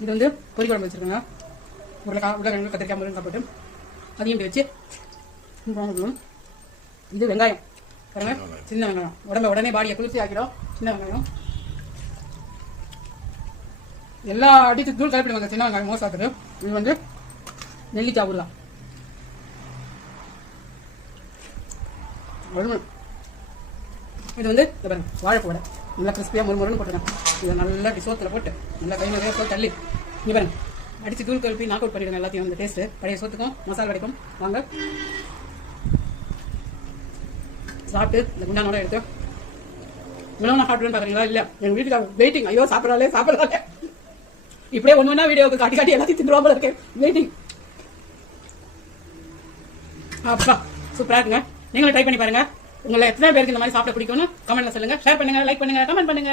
இது வந்து பொரி குழம்பு வச்சுருக்கேங்க. உருளைக்கிழங்கு கத்திரிக்காய் முருங்கக்காய் போட்டு அதையும் இப்படி வச்சு. இது வெங்காயம் பாருங்க, சின்ன வெங்காயம் உடம்பை உடனே பாடியை குளிர்ச்சி ஆக்கிடும். சின்ன வெங்காயம் எல்லா அடித்து தூள் கலப்பிடுவாங்க. சின்ன வெங்காயம் மோஸ்ட் ஆக்குது. இது வந்து நெல்லிக்காய் ஊறலாம். இது வந்து வாழைப்பூ வடை நல்லா கிறிஸ்பியாக முறுமுறுன்னு போட்டுருக்கேன். இதை நல்லா சோத்தில் போட்டு நல்லா கை நிறைய சோத்து தள்ளி இங்கே பாருங்க அடித்து தூள் கலப்பி நாக் அவுட் பண்ணிடுங்க எல்லாத்தையும். அந்த டேஸ்ட்டு பழைய சோத்துக்கும் மசாலா கிடைக்கும். வாங்க சாப்பிட்டு இந்த குண்டானோட எடுத்து இவ்வளோ நான் சாப்பிடுவேன்னு பார்க்குறீங்களா? இல்லை, எங்கள் வீட்டுக்கு வெயிட்டிங். ஐயோ சாப்பிட்றாலே இப்படியே ஒன்று ஒன்றா வீடியோவுக்கு காட்டி காட்டி எல்லாத்தையும் திண்டுவா போல இருக்கேன். வெயிட்டிங். அப்பா சூப்பராக இருக்குங்க. நீங்களும் ட்ரை பண்ணி பாருங்க. உங்களை எத்தனை பேருக்கு இந்த மாதிரி சாப்பிட பிடிக்கும்னு கமெண்ட்ல சொல்லுங்க. ஷேர் பண்ணுங்க, லைக் பண்ணுங்க, கமெண்ட் பண்ணுங்க.